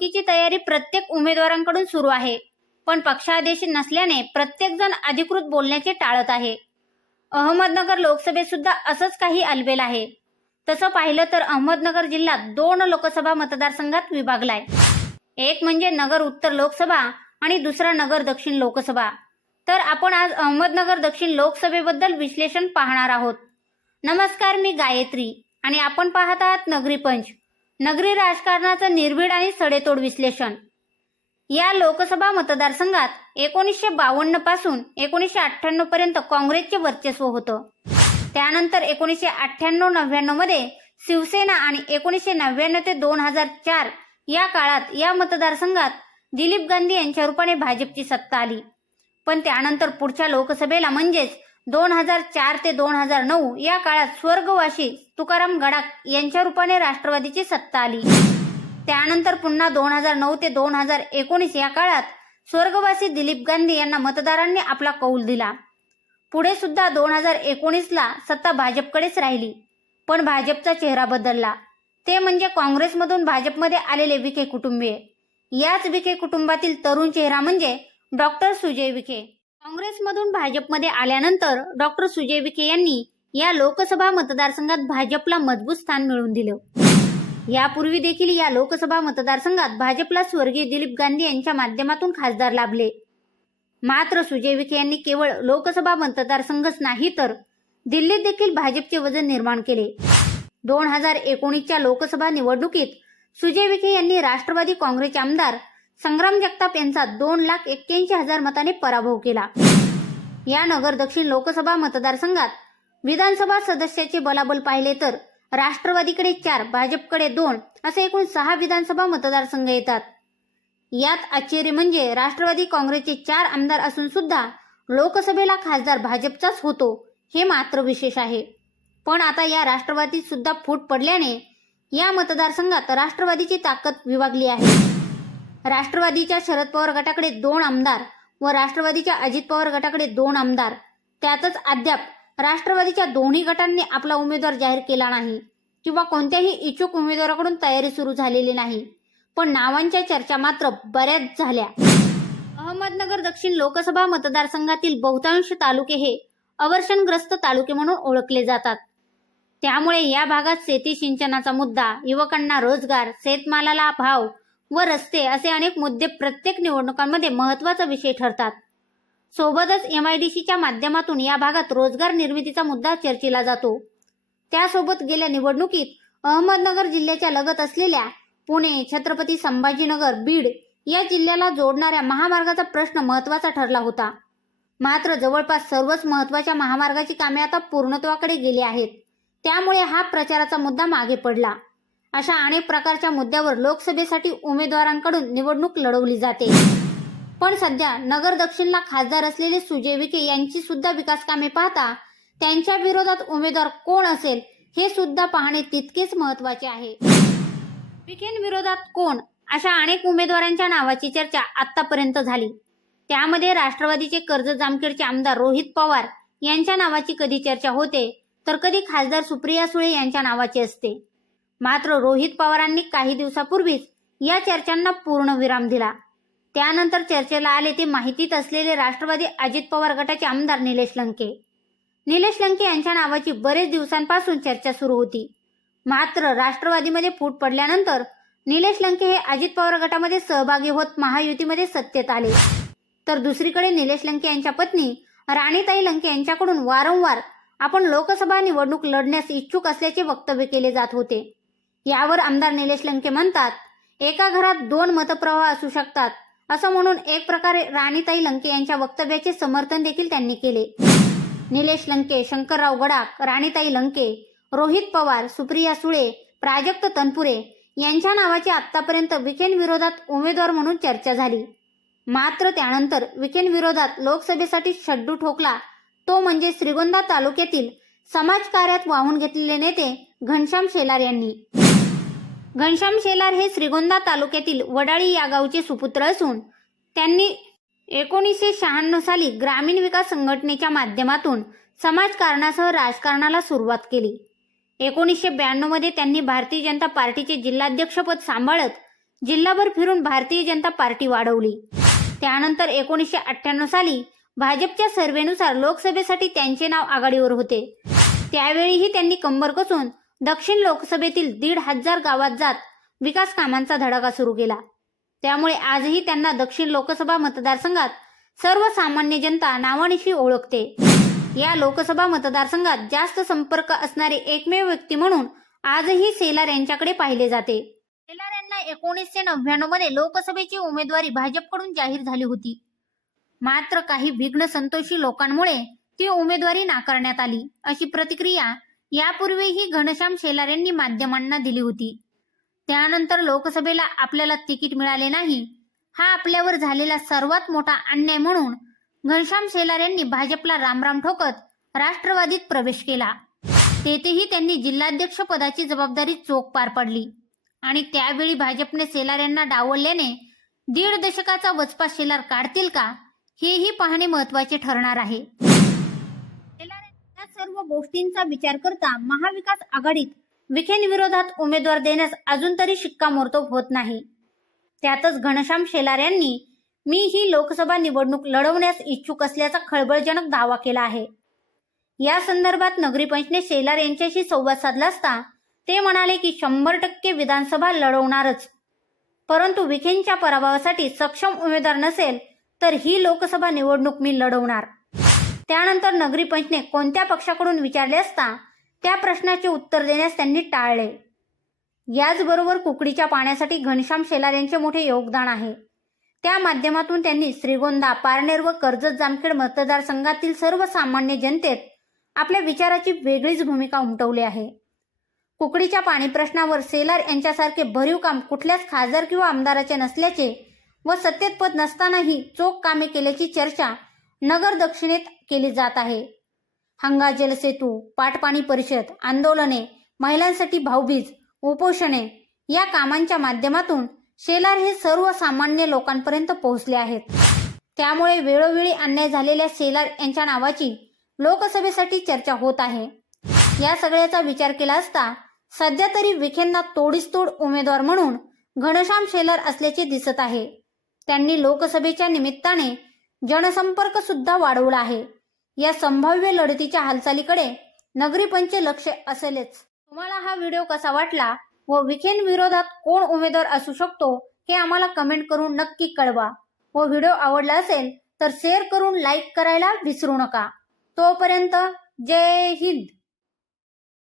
निवडणुकीची तयारी प्रत्येक उमेदवारांकडून सुरू आहे. पण पक्षादेश नसल्याने प्रत्येकजण अधिकृत बोलण्याचे टाळत आहे. अहमदनगर लोकसभेत सुद्धा असंच काही अलबेल आहे. तसं पाहिलं तर अहमदनगर जिल्हा दोन लोकसभा मतदारसंघात विभागलाय एक म्हणजे नगर उत्तर लोकसभा आणि दुसरा नगर दक्षिण लोकसभा. तर आपण आज अहमदनगर दक्षिण लोकसभेबद्दल विश्लेषण पाहणार आहोत. नमस्कार मी गायत्री आणि आपण पाहत आहात नगरी पंच नगरी राजकारणाचं निर्भीड आणि सडेतोड विश्लेषण. या लोकसभा मतदारसंघात एकोणीसशे बावन्नपासून एकोणीसशे अठ्ठ्याण्णव पर्यंत काँग्रेसचे वर्चस्व होतं. त्यानंतर एकोणीसशे अठ्ठ्याण्णव नव्याण्णवमध्ये शिवसेना आणि एकोणीसशे नव्याण्णव ते दोन हजार चार या काळात या मतदारसंघात दिलीप गांधी यांच्या रूपाने भाजपची सत्ता आली. पण त्यानंतर पुढच्या लोकसभेला म्हणजेच दोन हजार चार ते दोन हजार नऊ या काळात स्वर्गवासी तुकाराम गडाख यांच्या रूपाने राष्ट्रवादीची सत्ता आली. त्यानंतर पुन्हा दोन हजार नऊ ते दोन हजार एकोणीस या काळात स्वर्गवासी दिलीप गांधी यांना मतदारांनी आपला कौल दिला. पुढे सुद्धा दोन हजार एकोणीसला सत्ता भाजपकडेच राहिली पण भाजपचा चेहरा बदलला. ते म्हणजे काँग्रेसमधून भाजपमध्ये आलेले विखे कुटुंबीय. याच विखे कुटुंबातील तरुण चेहरा म्हणजे डॉक्टर सुजय विखे. काँग्रेसमधून भाजपमध्ये आल्यानंतर डॉक्टर सुजय विखे यांनी या लोकसभा मतदारसंघात भाजपला मजबूत स्थान मिळवून दिलं. यापूर्वी देखील या लोकसभा मतदारसंघात भाजपला स्वर्गीय दिलीप गांधी यांच्या माध्यमातून खासदार लाभले. मात्र सुजय विखे यांनी केवळ लोकसभा मतदारसंघच नाही तर दिल्लीत देखील भाजपचे वजन निर्माण केले. दोन हजार एकोणीसच्या लोकसभा निवडणुकीत सुजय विखे यांनी राष्ट्रवादी काँग्रेसचे आमदार संग्राम जगताप यांचा दोन लाख एक्क्याऐंशी हजार मताने पराभव केला. या नगर दक्षिण लोकसभा मतदारसंघात विधानसभा सदस्याचे बलाबल पाहिले तर राष्ट्रवादीकडे चार भाजपकडे दोन असे एकूण सहा विधानसभा मतदारसंघ येतात. यात आश्चर्य म्हणजे राष्ट्रवादी काँग्रेसचे चार आमदार असून सुद्धा लोकसभेला खासदार भाजपचाच होतो हे मात्र विशेष आहे. पण आता या राष्ट्रवादीत सुद्धा फूट पडल्याने या मतदारसंघात राष्ट्रवादीची ताकद विभागली आहे. राष्ट्रवादीच्या शरद पवार गटाकडे दोन आमदार व राष्ट्रवादीच्या अजित पवार गटाकडे दोन आमदार. त्यातच अद्याप राष्ट्रवादीच्या दोन्ही गटांनी आपला उमेदवार जाहीर केला नाही किंवा कोणत्याही इच्छुक उमेदवाराकडून तयारी सुरू झालेली नाही. पण नावांच्या चर्चा मात्र बऱ्याच झाल्या. अहमदनगर दक्षिण लोकसभा मतदारसंघातील बहुतांश तालुके हे अवर्षणग्रस्त तालुके म्हणून ओळखले जातात. त्यामुळे या भागात शेती सिंचनाचा मुद्दा युवकांना रोजगार शेतमालाला भाव व रस्ते असे अनेक मुद्दे प्रत्येक निवडणुकांमध्ये महत्त्वाचा विषय ठरतात. सोबतच एम आय डी सीच्या माध्यमातून या भागात रोजगार निर्मितीचा मुद्दा चर्चेला जातो. त्यासोबत गेल्या निवडणुकीत अहमदनगर जिल्ह्याच्या लगत असलेल्या पुणे छत्रपती संभाजीनगर बीड या जिल्ह्याला जोडणाऱ्या महामार्गाचा प्रश्न महत्त्वाचा ठरला होता. मात्र जवळपास सर्वच महत्त्वाच्या महामार्गाची कामे आता पूर्णत्वाकडे गेली आहेत. त्यामुळे हा प्रचाराचा मुद्दा मागे पडला. अशा अनेक प्रकारच्या मुद्द्यावर लोकसभेसाठी उमेदवारांकडून निवडणूक लढवली जाते. पण सध्या नगर दक्षिणला खासदार असलेले सुजय विखे यांची सुद्धा विकास कामे पाहता त्यांच्या विरोधात उमेदवार कोण असेल हे सुद्धा पाहणे तितकेच महत्त्वाचे आहे. विखेंविरोधात कोण? अशा अनेक उमेदवारांच्या नावाची चर्चा आतापर्यंत झाली. त्यामध्ये राष्ट्रवादीचे कर्ज जामखेडचे आमदार रोहित पवार यांच्या नावाची कधी चर्चा होते तर कधी खासदार सुप्रिया सुळे यांच्या नावाची असते. मात्र रोहित पवारांनी काही दिवसापूर्वीच या चर्चांना पूर्ण विराम दिला. त्यानंतर चर्चेला आले ते माहितीत असलेले राष्ट्रवादी अजित पवार गटाचे आमदार निलेश लंके. निलेश लंके यांच्या नावाची बरेच दिवसांपासून चर्चा सुरू होती. मात्र राष्ट्रवादीमध्ये फूट पडल्यानंतर निलेश लंके हे अजित पवार गटामध्ये सहभागी होत महायुतीमध्ये सत्तेत आले. तर दुसरीकडे निलेश लंके यांच्या पत्नी राणीताई लंके यांच्याकडून वारंवार आपण लोकसभा निवडणूक लढण्यास इच्छुक असल्याचे वक्तव्य केले जात होते. यावर आमदार निलेश लंके म्हणतात एका घरात दोन मतप्रवाह असू शकतात. असं म्हणून एक प्रकारे राणीताई लंके यांच्या वक्तव्याचे समर्थन देखील त्यांनी केले. निलेश लंके शंकरराव गडाख राणीताई लंके रोहित पवार सुप्रिया सुळे प्राजक्त तनपुरे यांच्या नावाची आतापर्यंत विखेंविरोधात उमेदवार म्हणून चर्चा झाली. मात्र त्यानंतर विखेंविरोधात लोकसभेसाठी शड्डू ठोकला. तो म्हणजे श्रीगोंदा तालुक्यातील समाजकार्यात वाहून घेतलेले नेते घनश्याम शेलार यांनी. घनश्याम शेलार हे श्रीगोंदा तालुक्यातील वडाळी या गावचे सुपुत्र असून त्यांनी एकोणीसशे शहाण्णव साली ग्रामीण विकास संघटनेच्या माध्यमातून समाजकारणासह राजकारणाला सुरुवात केली. एकोणीसशे ब्याण्णवमध्ये त्यांनी भारतीय जनता पार्टीचे जिल्हाध्यक्षपद सांभाळत जिल्हाभर फिरून भारतीय जनता पार्टी वाढवली. त्यानंतर एकोणीसशे अठ्ठ्याण्णव साली भाजपच्या सर्व्हेनुसार लोकसभेसाठी त्यांचे नाव आघाडीवर होते. त्यावेळीही त्यांनी कंबर कसून दक्षिण लोकसभेतील दीड हजार गावात जात विकास कामांचा धडाका सुरू केला. त्यामुळे आजही त्यांना दक्षिण लोकसभा मतदारसंघात सर्वसामान्य जनता नावानिशी ओळखते. या लोकसभा मतदारसंघात जास्त संपर्क असणारे एकमेव व्यक्ती म्हणून आजही सेलार यांच्याकडे पाहिले जाते. सेलार यांना एकोणीसशे नव्याण्णवमध्ये लोकसभेची उमेदवारी भाजपकडून जाहीर झाली होती. मात्र काही विघ्न संतोषी लोकांमुळे ती उमेदवारी नाकारण्यात आली अशी प्रतिक्रिया यापूर्वीही घनश्याम शेलार यांनी माध्यमांना दिली होती. त्यानंतर लोकसभेला आपल्याला तिकीट मिळाले नाही. हा आपल्यावर झालेला सर्वात मोठा अन्याय म्हणून घनश्याम शेलार यांनी भाजपला रामराम ठोकत राष्ट्रवादीत प्रवेश केला. तेथेही त्यांनी जिल्हाध्यक्ष पदाची जबाबदारी चोख पार पडली. आणि त्यावेळी भाजपने शेलार यांना डावलल्याने दीड दशकाचा वचपा शेलार काढतील का हेही पाहणे महत्त्वाचे ठरणार आहे. सर्व गोष्टींचा विचार करता महाविकास आघाडीत विखेंविरोधात उमेदवार देण्यास अजून तरी शिक्कामोर्तब होत नाही. त्यातच घनश्याम शेलार यांनी मी ही लोकसभा निवडणूक लढवण्यास इच्छुक असल्याचा खळबळजनक दावा केला आहे. या संदर्भात नगरी पंचने शेलार यांच्याशी संवाद साधला असता ते म्हणाले की शंभर टक्के विधानसभा लढवणारच. परंतु विखेंच्या पराभवासाठी सक्षम उमेदवार नसेल तर ही लोकसभा निवडणूक मी लढवणार. त्यानंतर नगरी पंचने कोणत्या पक्षाकडून विचारले असता त्या प्रश्नाचे उत्तर देण्यास त्यांनी टाळले. याचबरोबर कुकडीच्या पाण्यासाठी घनश्याम शेलार यांचे मोठे योगदान आहे. त्या माध्यमातून त्यांनी श्रीगोंदा पारनेर व कर्जत जामखेड मतदारसंघातील सर्वसामान्य जनतेत आपल्या विचाराची वेगळीच भूमिका उमटवली आहे. कुकडीच्या पाणी प्रश्नावर सेलार यांच्यासारखे भरीव काम कुठल्याच खासदार किंवा आमदाराचे नसल्याचे व सत्तेत पद नसतानाही चोख कामे केल्याची चर्चा नगर दक्षिणेत केली जात आहे. हंगा जलसेतू पाटपाणी परिषद आंदोलने महिलांसाठी भाऊबीज उपोषणे या कामांच्या माध्यमातून शेलार हे सर्वसामान्य लोकांपर्यंत पोहोचले आहेत. त्यामुळे वेळोवेळी अन्याय झालेल्या शेलार यांच्या नावाची लोकसभेसाठी चर्चा होत आहे. या सगळ्याचा विचार केला असता सध्या तरी विखेंना तोडीसतोड उमेदवार म्हणून घनश्याम शेलार असल्याचे दिसत आहे. त्यांनी लोकसभेच्या निमित्ताने जनसंपर्क सुद्धा वाढवला आहे. या संभाव्य लढतीच्या हालचालीकडे नगरीपंचे लक्ष असेलच. तुम्हाला हा व्हिडिओ कसा वाटला व विखेन विरोधात कोण उमेदवार असू शकतो हे आम्हाला कमेंट करून नक्की कळवा. व व्हिडिओ आवडला असेल तर शेअर करून लाईक करायला विसरू नका. तोपर्यंत जय हिंद.